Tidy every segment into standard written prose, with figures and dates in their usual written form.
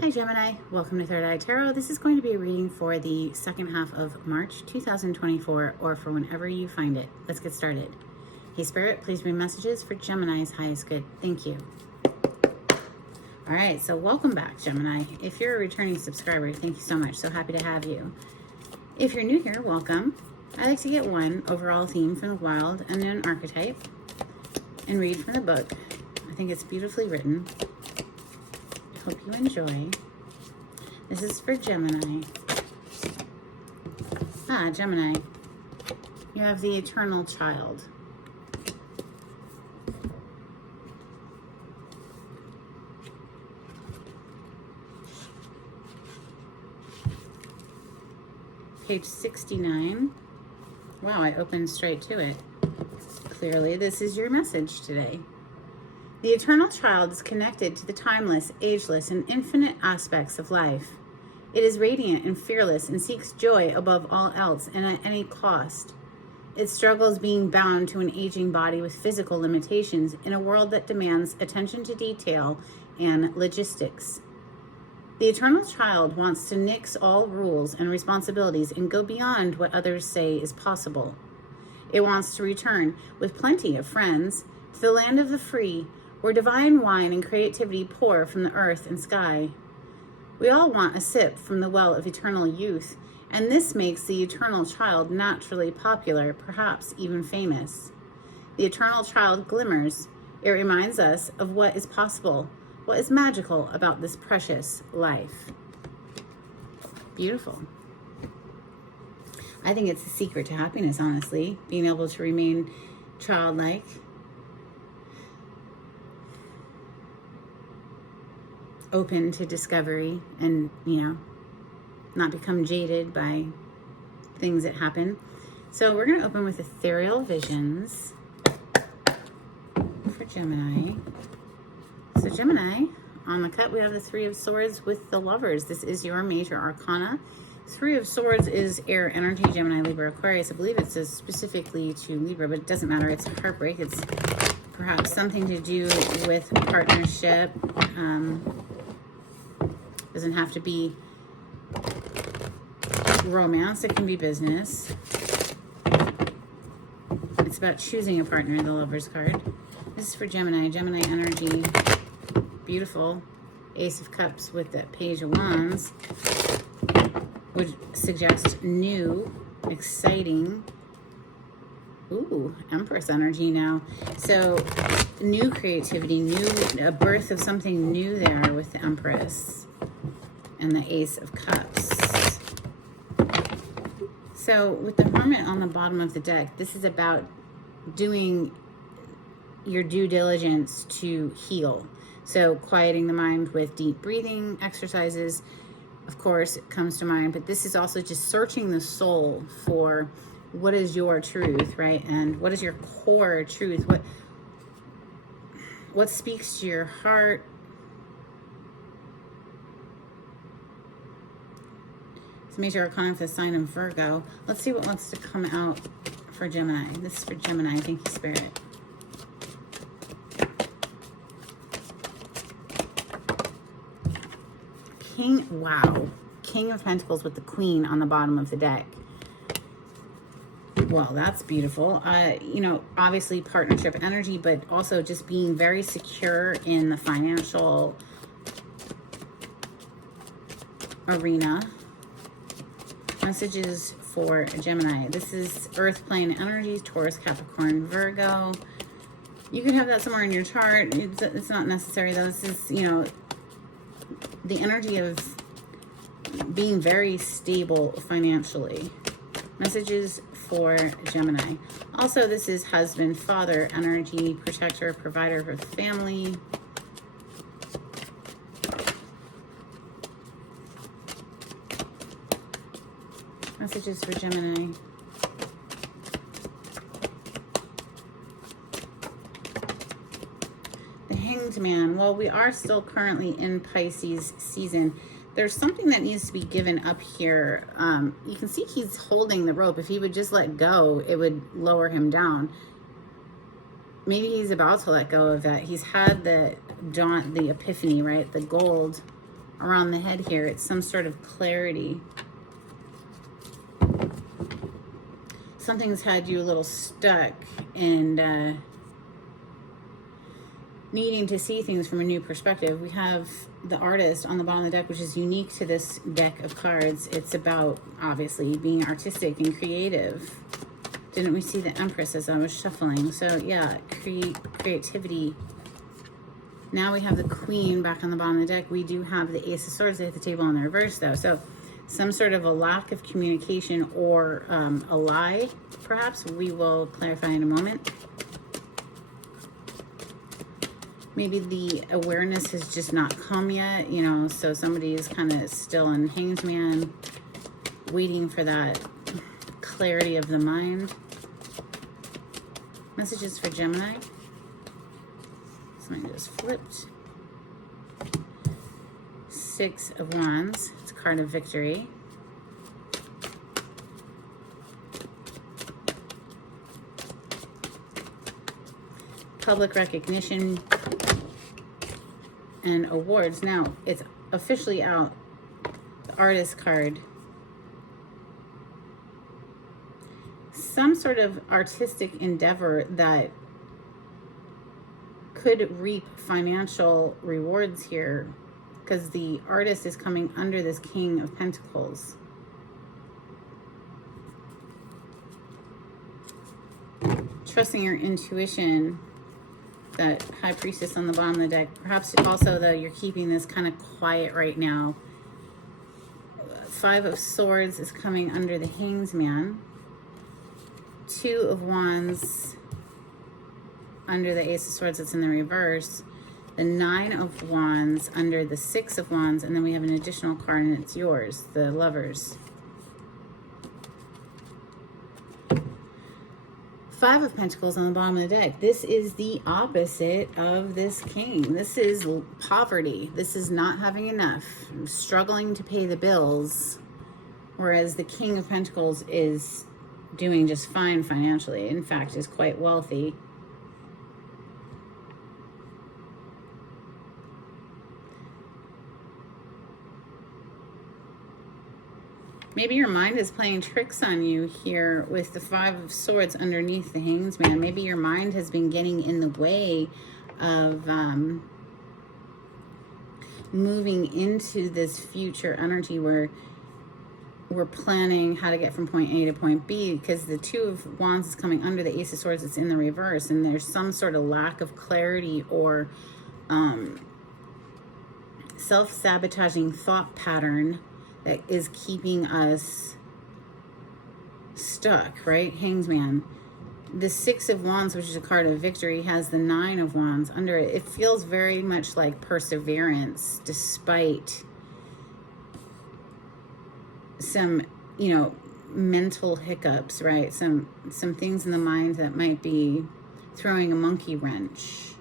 Hi Gemini, welcome to Third Eye Tarot. This is going to be a reading for the second half of March 2024, or for whenever you find it. Let's get started. Hey Spirit, please bring messages for Gemini's highest good. Thank you. All right, so welcome back, Gemini. If you're a returning subscriber, thank you so much. So happy to have you. If you're new here, welcome. I like to get one overall theme from the wild and an archetype and read from the book. I think it's beautifully written. Hope you enjoy. This is for Gemini. Gemini. You have the eternal child. Page 69. Wow, I opened straight to it. Clearly, this is your message today. The eternal child is connected to the timeless, ageless, and infinite aspects of life. It is radiant and fearless and seeks joy above all else and at any cost. It struggles being bound to an aging body with physical limitations in a world that demands attention to detail and logistics. The eternal child wants to nix all rules and responsibilities and go beyond what others say is possible. It wants to return with plenty of friends to the land of the free, where divine wine and creativity pour from the earth and sky. We all want a sip from the well of eternal youth, and this makes the eternal child naturally popular, perhaps even famous. The eternal child glimmers. It reminds us of what is possible, what is magical about this precious life. Beautiful. I think it's the secret to happiness, honestly, being able to remain childlike. Open to discovery and, not become jaded by things that happen. So we're going to open with ethereal visions for Gemini. So Gemini, on the cut, we have the Three of Swords with the Lovers. This is your major arcana. Three of Swords is air energy, Gemini, Libra, Aquarius. I believe it says specifically to Libra, but it doesn't matter. It's heartbreak. It's perhaps something to do with partnership. Doesn't have to be romance. It can be business. It's about choosing a partner, the Lover's card. This is for Gemini. Gemini energy. Beautiful. Ace of Cups with the Page of Wands. Would suggest new, exciting. Ooh, Empress energy now. So new creativity, a birth of something new there with the Empress and the Ace of Cups. So with the Hermit on the bottom of the deck, this is about doing your due diligence to heal. So quieting the mind with deep breathing exercises, of course, it comes to mind, but this is also just searching the soul for what is your truth, right? And what is your core truth? What speaks to your heart? It's major arcana for the sign of Virgo. Let's see what wants to come out for Gemini. This is for Gemini. Thank you, Spirit. Wow. King of Pentacles with the Queen on the bottom of the deck. Well, that's beautiful. Obviously partnership energy, but also just being very secure in the financial arena. Messages for Gemini. This is Earth plane energy, Taurus, Capricorn, Virgo. You could have that somewhere in your chart. It's not necessary though. This is, the energy of being very stable financially. Messages for Gemini. Also, this is husband, father energy, protector, provider for the family. Messages for Gemini. The Hanged Man. Well, we are still currently in Pisces season. There's something that needs to be given up here. You can see he's holding the rope. If he would just let go, it would lower him down. Maybe he's about to let go of that. He's had the epiphany, right? The gold around the head here. It's some sort of clarity. Something's had you a little stuck and needing to see things from a new perspective. We have the Artist on the bottom of the deck, which is unique to this deck of cards. It's about, obviously, being artistic and creative. Didn't we see the Empress as I was shuffling? So, yeah, creativity. Now we have the Queen back on the bottom of the deck. We do have the Ace of Swords at the table in the reverse, though. So, some sort of a lack of communication or a lie, perhaps. We will clarify in a moment. Maybe the awareness has just not come yet, you know, so somebody's kind of still in Hanged Man, waiting for that clarity of the mind. Messages for Gemini. Something just flipped. Six of Wands. It's a card of victory. Public recognition and awards. Now, it's officially out. The Artist card. Some sort of artistic endeavor that could reap financial rewards here, because the Artist is coming under this King of Pentacles. Trusting your intuition. That High Priestess on the bottom of the deck. Perhaps also, though, you're keeping this kind of quiet right now. Five of Swords is coming under the Hanged Man. Two of Wands under the Ace of Swords that's in the reverse. The Nine of Wands under the Six of Wands. And then we have an additional card, and it's yours, the Lovers. Five of Pentacles on the bottom of the deck. This is the opposite of this King. This is poverty. This is not having enough, struggling to pay the bills, whereas the King of Pentacles is doing just fine financially. In fact, is quite wealthy. Maybe your mind is playing tricks on you here with the Five of Swords underneath the Hanged Man. Maybe your mind has been getting in the way of moving into this future energy where we're planning how to get from point A to point B, because the Two of Wands is coming under the Ace of Swords. It's in the reverse, and there's some sort of lack of clarity or self-sabotaging thought pattern that is keeping us stuck, right? Hanged Man. The Six of Wands, which is a card of victory, has the Nine of Wands under it. It feels very much like perseverance, despite some, you know, mental hiccups, right? Some things in the mind that might be throwing a monkey wrench.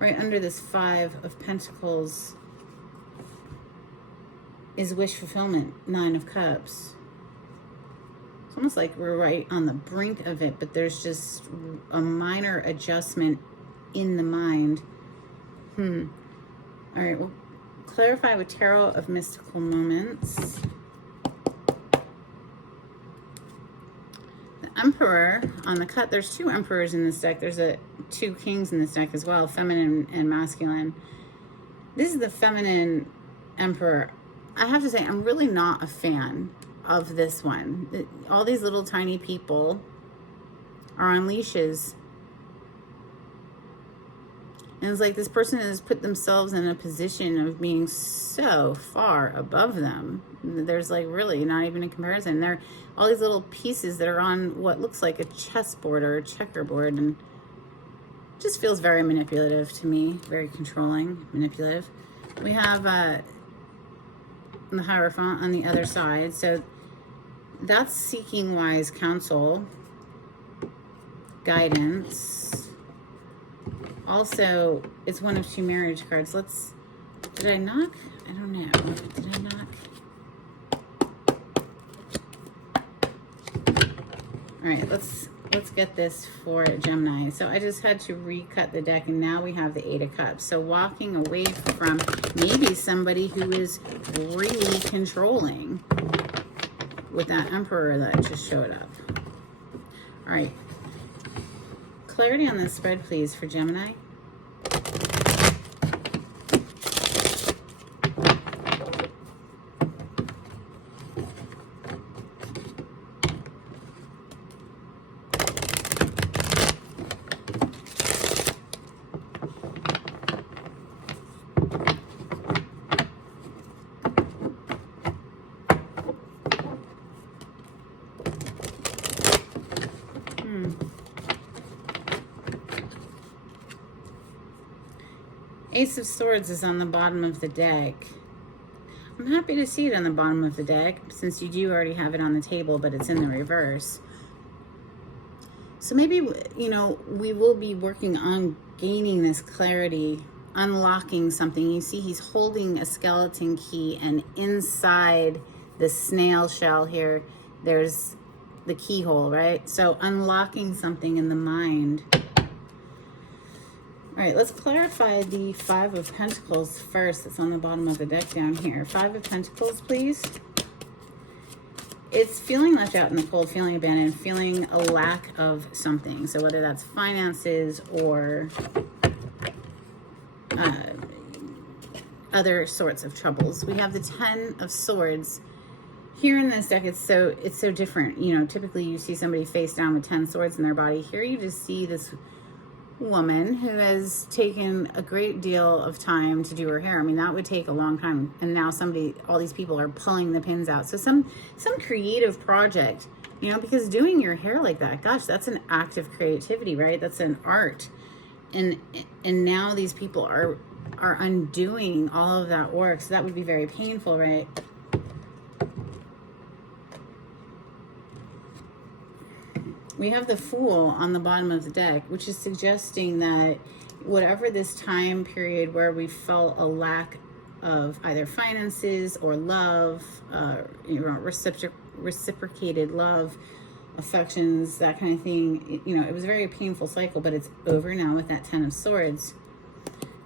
Right under this Five of Pentacles is wish fulfillment, Nine of Cups. It's almost like we're right on the brink of it, but there's just a minor adjustment in the mind. All right, we'll clarify with Tarot of Mystical Moments. The Emperor on the cut. There's two Emperors in this deck. There's two Kings in this deck as well, feminine and masculine. This is the feminine Emperor. I have to say, I'm really not a fan of this one. All these little tiny people are on leashes. And it's like this person has put themselves in a position of being so far above them. There's like really not even a comparison. There are all these little pieces that are on what looks like a chessboard or a checkerboard, and it just feels very manipulative to me, very controlling, manipulative. We have the Hierophant on the other side. So that's seeking wise counsel, guidance. Also, it's one of two marriage cards. Did I knock? I don't know. Did I knock? All right, let's let's get this for Gemini. So I just had to recut the deck, and now we have the Eight of Cups. So walking away from maybe somebody who is really controlling with that Emperor that just showed up. All right. Clarity on this spread, please, for Gemini. Ace of Swords is on the bottom of the deck. I'm happy to see it on the bottom of the deck since you do already have it on the table, but it's in the reverse. So maybe, you know, we will be working on gaining this clarity, unlocking something. You see he's holding a skeleton key, and inside the snail shell here, there's the keyhole, right? So unlocking something in the mind. All right, let's clarify the Five of Pentacles first. That's on the bottom of the deck down here. Five of Pentacles, please. It's feeling left out in the cold, feeling abandoned, feeling a lack of something. So whether that's finances or other sorts of troubles. We have the Ten of Swords. Here in this deck, it's so different. You know, typically you see somebody face down with 10 swords in their body. Here you just see this woman who has taken a great deal of time to do her hair. I mean, that would take a long time, and now all these people are pulling the pins out. So some creative project, you know, because doing your hair like that, gosh, that's an act of creativity, right? That's an art. And now these people are undoing all of that work. So that would be very painful, right? We have the Fool on the bottom of the deck, which is suggesting that whatever this time period where we felt a lack of either finances or love, you know, reciprocated love, affections, that kind of thing, you know, it was a very painful cycle, but it's over now with that Ten of Swords.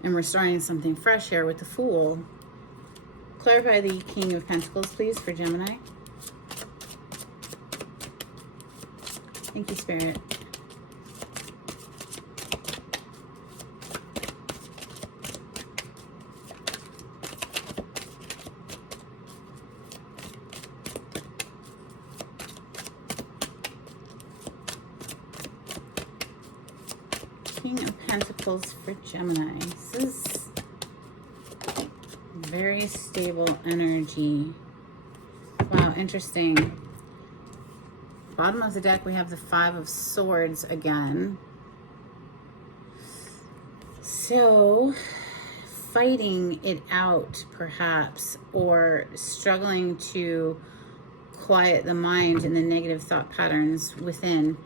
And we're starting something fresh here with the Fool. Clarify the King of Pentacles, please, for Gemini. Thank you, Spirit. King of Pentacles for Gemini. This is very stable energy. Wow, interesting. Bottom of the deck, we have the Five of Swords again. So, fighting it out, perhaps, or struggling to quiet the mind and the negative thought patterns within.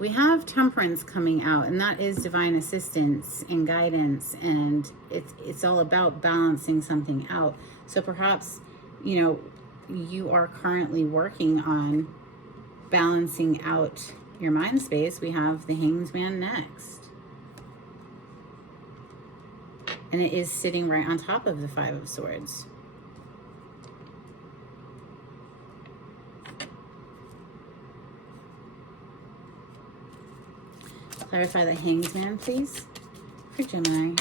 We have Temperance coming out, and that is divine assistance and guidance, and it's all about balancing something out. So perhaps, you know, you are currently working on balancing out your mind space. We have the Hanged Man next. And it is sitting right on top of the Five of Swords. Clarify the Hanged Man, please, for Gemini.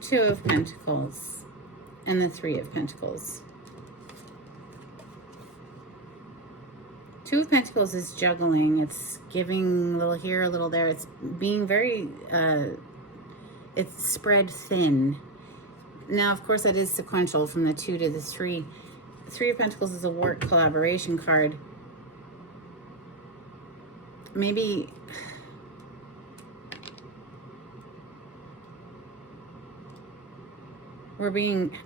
Two of Pentacles and the Three of Pentacles. Two of Pentacles is juggling. It's giving a little here, a little there. It's being very, it's spread thin. Now, of course, that is sequential from the 2 to the 3. The Three of Pentacles is a work collaboration card. Maybe we're being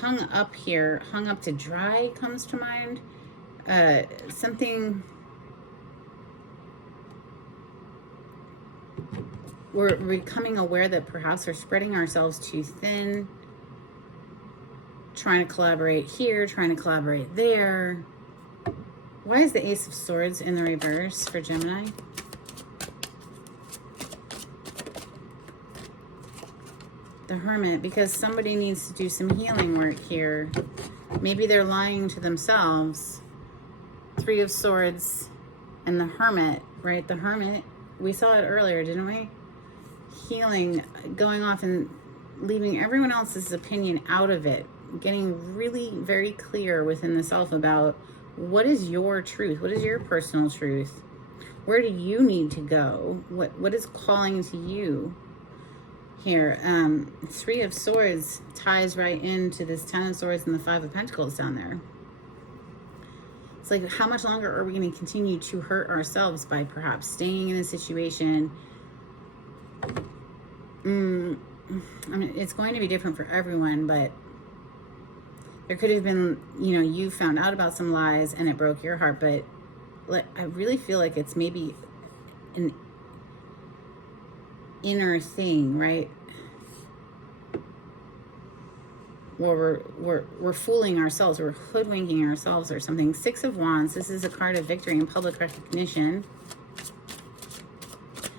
hung up here. Hung up to dry comes to mind. Something. we're becoming aware that perhaps we're spreading ourselves too thin, trying to collaborate here, trying to collaborate there. Why is the Ace of Swords in the reverse for Gemini? The Hermit, because somebody needs to do some healing work here. Maybe they're lying to themselves. Three of Swords and the Hermit, right? The Hermit, we saw it earlier, didn't we? Healing, going off and leaving everyone else's opinion out of it. Getting really very clear within the self about what is your truth? What is your personal truth? Where do you need to go? What is calling to you? Here, Three of Swords ties right into this Ten of Swords and the Five of Pentacles down there. It's like, how much longer are we going to continue to hurt ourselves by perhaps staying in a situation? I mean, it's going to be different for everyone, but there could have been, you know, you found out about some lies and it broke your heart, but I really feel like it's maybe an inner thing, right? Where we're fooling ourselves, we're hoodwinking ourselves or something. Six of Wands, this is a card of victory and public recognition.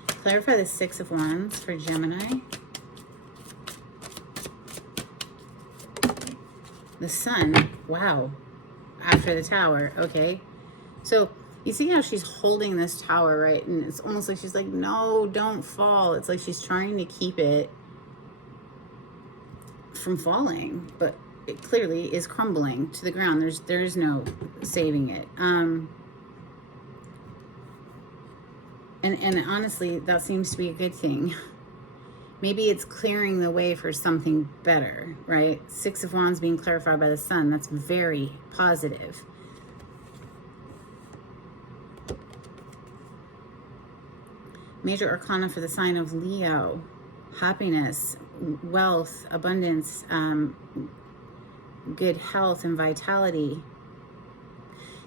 Clarify the Six of Wands for Gemini. The Sun, wow, after the Tower, okay. So you see how she's holding this tower, right? And it's almost like she's like, no, don't fall. It's like she's trying to keep it from falling, but it clearly is crumbling to the ground. There's no saving it. And honestly, that seems to be a good thing. Maybe it's clearing the way for something better, right? Six of Wands being clarified by the Sun. That's very positive. Major Arcana for the sign of Leo. Happiness, wealth, abundance, good health and vitality.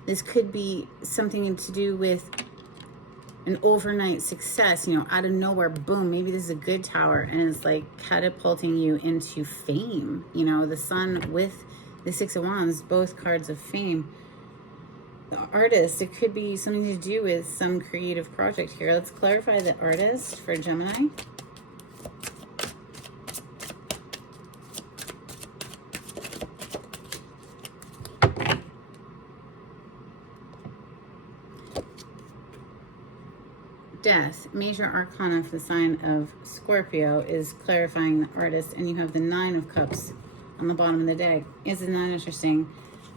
This could be something to do with an overnight success, you know, out of nowhere, boom, maybe this is a good tower and it's like catapulting you into fame. You know, the Sun with the Six of Wands, both cards of fame. The Artist, it could be something to do with some creative project here. Let's clarify the Artist for Gemini. Death, major arcana for the sign of Scorpio, is clarifying the Artist, and you have the Nine of Cups on the bottom of the deck. Isn't that interesting?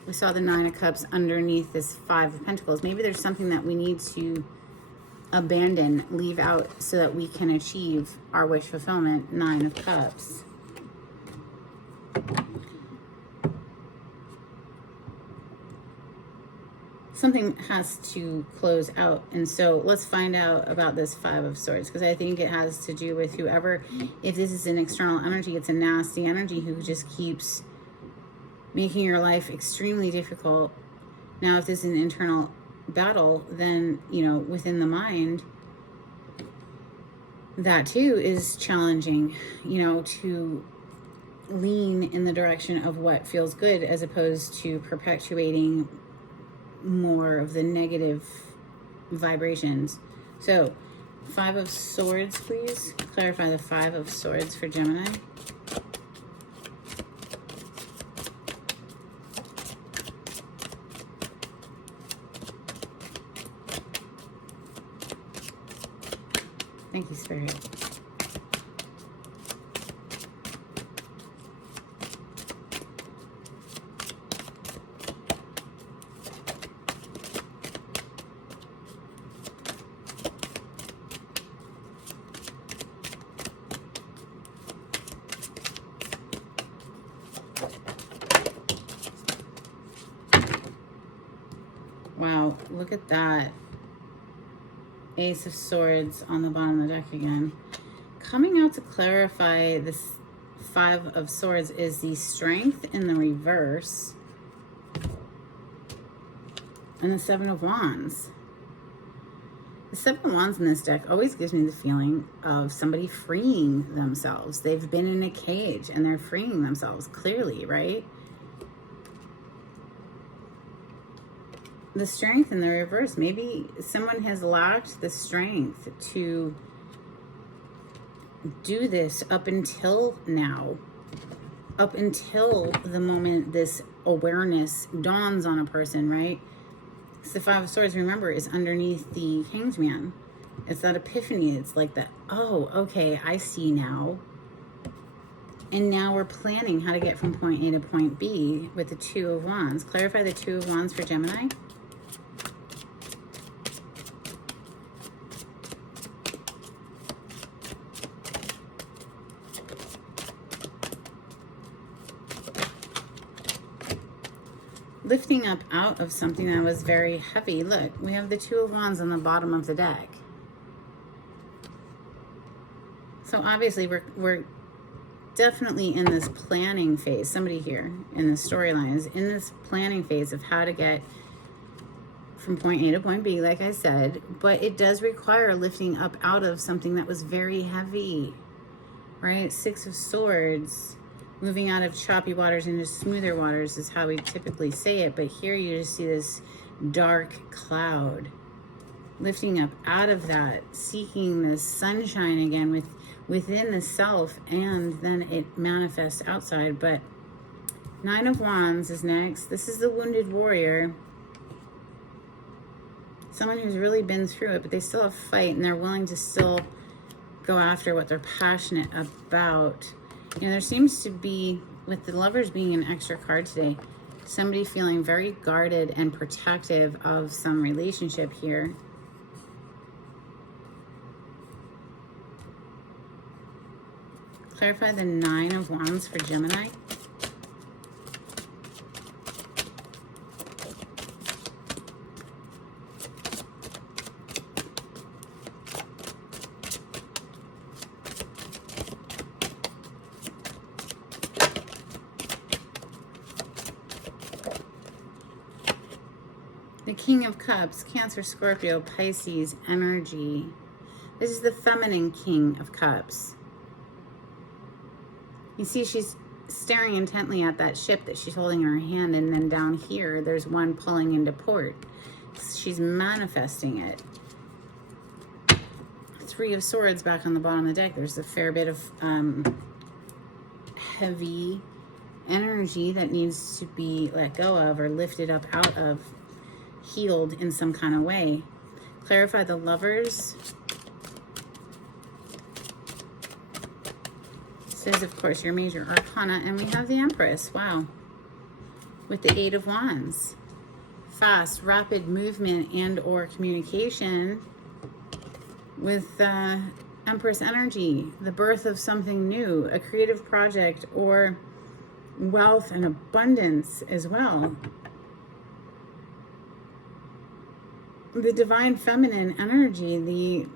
We saw the Nine of Cups underneath this Five of Pentacles. Maybe there's something that we need to abandon, leave out, so that we can achieve our wish fulfillment. Nine of Cups. Something has to close out, and so let's find out about this Five of Swords, because I think it has to do with whoever, if this is an external energy, it's a nasty energy who just keeps making your life extremely difficult. Now if this is an internal battle, then, you know, within the mind, that too is challenging, you know, to lean in the direction of what feels good as opposed to perpetuating more of the negative vibrations. So Five of Swords, please clarify the Five of Swords for Gemini. Thank you, Spirit. Wow, look at that. Ace of Swords on the bottom of the deck again. Coming out to clarify this Five of Swords is the Strength in the reverse and the Seven of Wands. The Seven of Wands in this deck always gives me the feeling of somebody freeing themselves. They've been in a cage and they're freeing themselves, clearly, right? The Strength in the reverse. Maybe someone has lacked the strength to do this up until now, up until the moment this awareness dawns on a person, right? Because the Five of Swords, remember, is underneath the Hanged Man. It's that epiphany. It's like that, oh, okay, I see now. And now we're planning how to get from point A to point B with the Two of Wands. Clarify the Two of Wands for Gemini. Lifting up out of something that was very heavy. Look, we have the Two of Wands on the bottom of the deck. So obviously we're definitely in this planning phase. Somebody here in the storyline is in this planning phase of how to get from point A to point B, like I said, but it does require lifting up out of something that was very heavy, right? Six of Swords. Moving out of choppy waters into smoother waters is how we typically say it. But here you just see this dark cloud. Lifting up out of that, seeking this sunshine again within the self, and then it manifests outside. But Nine of Wands is next. This is the wounded warrior. Someone who's really been through it, but they still have fight and they're willing to still go after what they're passionate about. You know, there seems to be, with the Lovers being an extra card today, somebody feeling very guarded and protective of some relationship here. Clarify the Nine of Wands for Gemini. The King of Cups, Cancer, Scorpio, Pisces energy. This is the feminine King of Cups. You see she's staring intently at that ship that she's holding in her hand, and then down here there's one pulling into port. She's manifesting it. Three of Swords back on the bottom of the deck. There's a fair bit of heavy energy that needs to be let go of or lifted up out of, healed in some kind of way. Clarify the Lovers. This is, of course, your major arcana, and we have the Empress. Wow. With the Eight of Wands. Fast, rapid movement and or communication with Empress energy. The birth of something new, a creative project, or wealth and abundance as well. The divine feminine energy, the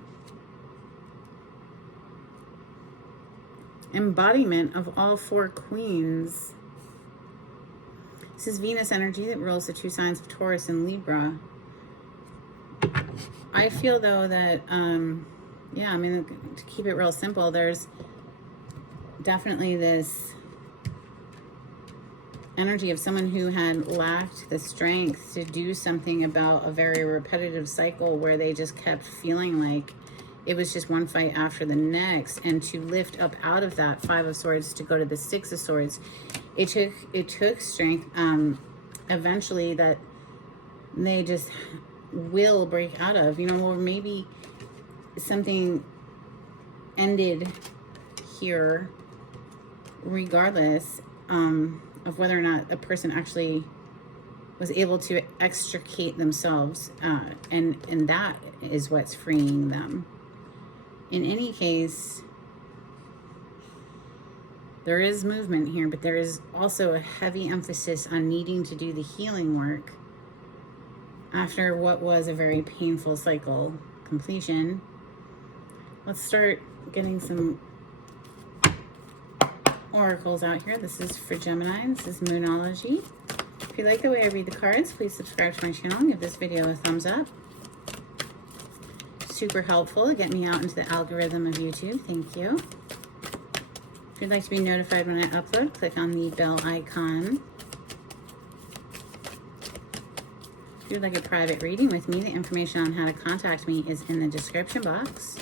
embodiment of all four queens. This is Venus energy that rules the two signs of Taurus and Libra. I feel though that, yeah, I mean, to keep it real simple, there's definitely this energy of someone who had lacked the strength to do something about a very repetitive cycle where they just kept feeling like it was just one fight after the next, and to lift up out of that Five of Swords to go to the Six of Swords, it took strength eventually that they just will break out of, you know, or maybe something ended here regardless of whether or not a person actually was able to extricate themselves, and that is what's freeing them. In any case, there is movement here, but there is also a heavy emphasis on needing to do the healing work after what was a very painful cycle completion. Let's start getting some oracles out here. This is for Gemini. This is Moonology. If you like the way I read the cards, please subscribe to my channel and give this video a thumbs up. super helpful to get me out into the algorithm of YouTube. Thank you. If you'd like to be notified when I upload, click on the bell icon. If you'd like a private reading with me, the information on how to contact me is in the description box.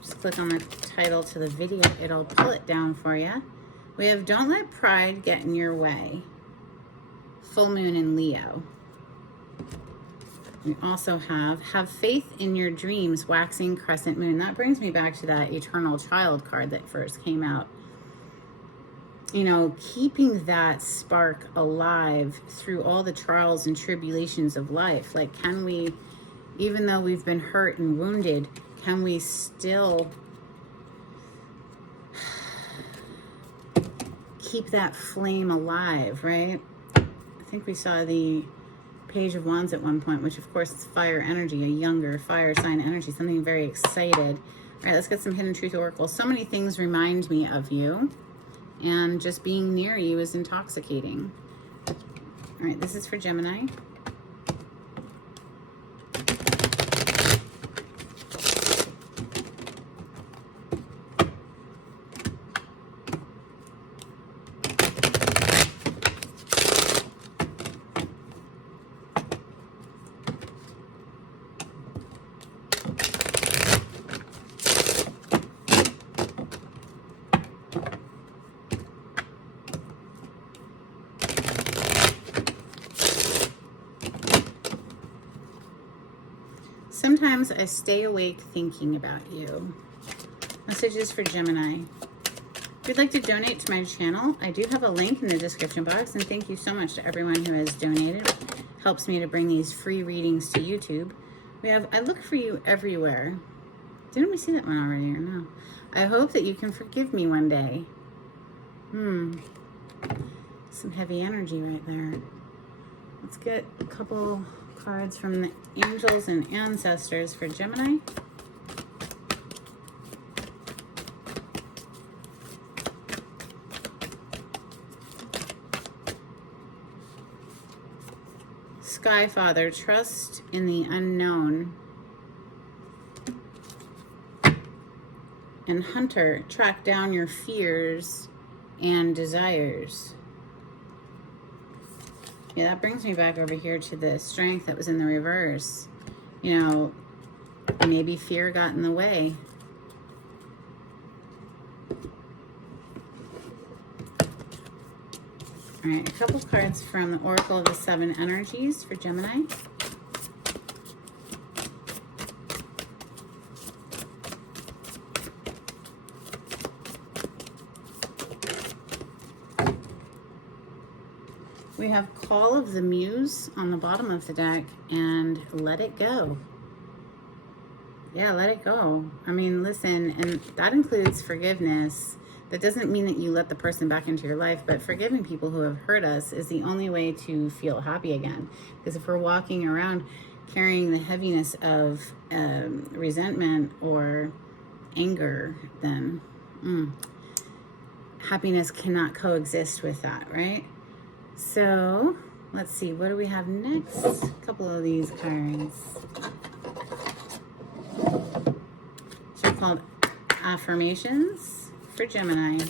Just click on the title to the video. It'll pull it down for you. We have Don't Let Pride Get in Your Way. Full moon in Leo. We also have Faith in Your Dreams, waxing crescent moon. That brings me back to that eternal child card that first came out. You know, keeping that spark alive through all the trials and tribulations of life. Like, can we, even though we've been hurt and wounded, can we still keep that flame alive, right? I think we saw the Page of Wands at one point, which of course is fire energy, a younger fire sign energy, something very excited. All right, let's get some Hidden Truth Oracle. So many things remind me of you, and just being near you is intoxicating. All right, this is for Gemini. Sometimes I stay awake thinking about you. Messages for Gemini. If you'd like to donate to my channel, I do have a link in the description box, and thank you so much to everyone who has donated. It helps me to bring these free readings to YouTube. We have I Look For You Everywhere. Didn't we see that one already or no? I hope that you can forgive me one day. Some heavy energy right there. Let's get a couple cards from the angels and ancestors for Gemini. Sky Father, trust in the unknown. And Hunter, track down your fears and desires. Yeah, that brings me back over here to the Strength that was in the reverse. You know, maybe fear got in the way. All right, a couple cards from the Oracle of the Seven Energies for Gemini. We have Call of the Muse on the bottom of the deck and Let It Go. Yeah, let it go. I mean, listen, and that includes forgiveness. That doesn't mean that you let the person back into your life, but forgiving people who have hurt us is the only way to feel happy again. Because if we're walking around carrying the heaviness of resentment or anger, then happiness cannot coexist with that, right? So let's see, what do we have next? A couple of these cards. So called affirmations for Gemini.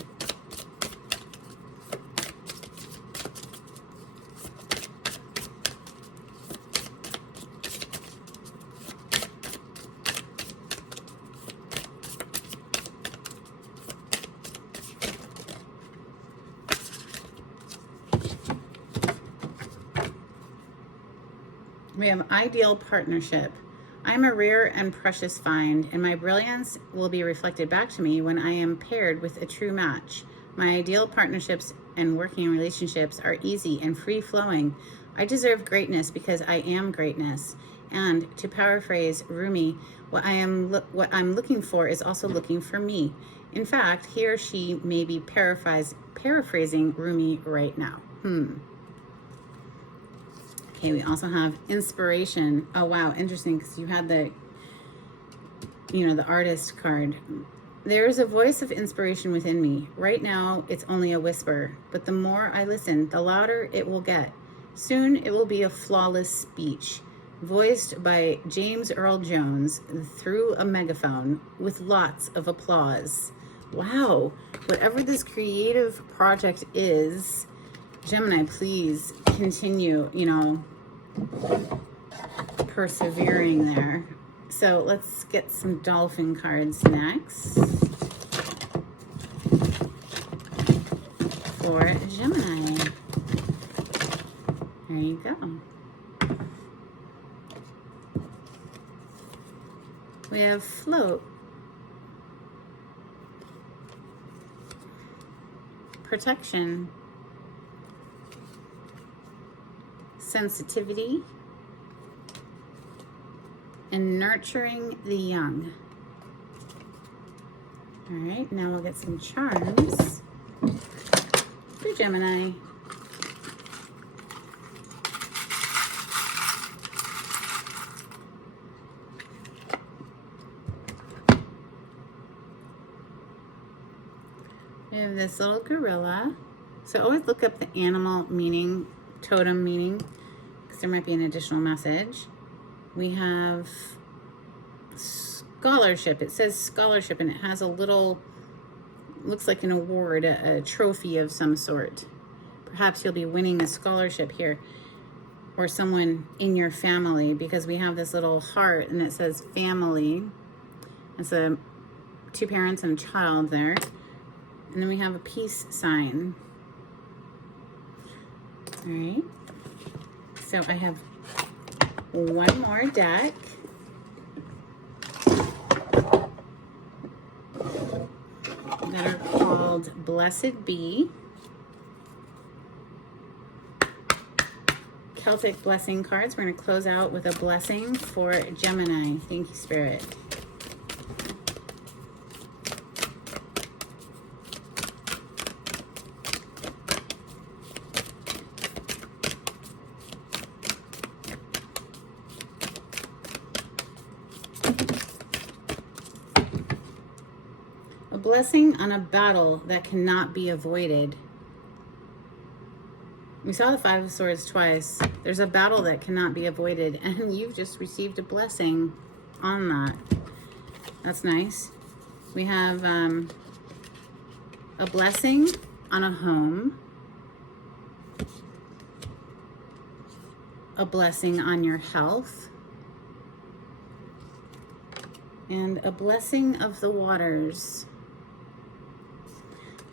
We have Ideal Partnership. I'm a rare and precious find, and my brilliance will be reflected back to me when I am paired with a true match. My ideal partnerships and working relationships are easy and free-flowing. I deserve greatness because I am greatness. And to paraphrase Rumi, what I'm looking for is also looking for me. In fact, he or she may be paraphrasing Rumi right now. Okay, we also have inspiration. Oh, wow, interesting, because you had the, the artist card. There is a voice of inspiration within me. Right now, it's only a whisper, but the more I listen, the louder it will get. Soon, it will be a flawless speech. voiced by James Earl Jones through a megaphone with lots of applause. Wow, whatever this creative project is, Gemini, please continue, persevering there. So let's get some dolphin cards next for Gemini. There you go. We have float, protection, sensitivity, and nurturing the young. All right, now we'll get some charms for Gemini. We have this little gorilla. So always look up the animal meaning, totem meaning, because there might be an additional message. We have scholarship. It says scholarship, and it has a little, looks like an award, a trophy of some sort. Perhaps you'll be winning a scholarship here, or someone in your family, because we have this little heart and it says family. It's two parents and a child there. And then we have a peace sign. All right. So I have one more deck. That are called Blessed Be. Celtic blessing cards. We're going to close out with a blessing for Gemini. Thank you, Spirit. A blessing on a battle that cannot be avoided. We saw the Five of Swords twice. There's a battle that cannot be avoided, and you've just received a blessing on that. That's nice. We have a blessing on a home, a blessing on your health, and a blessing of the waters.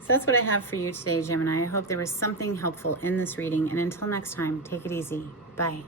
So that's what I have for you today, Gemini. I hope there was something helpful in this reading. And until next time, take it easy. Bye.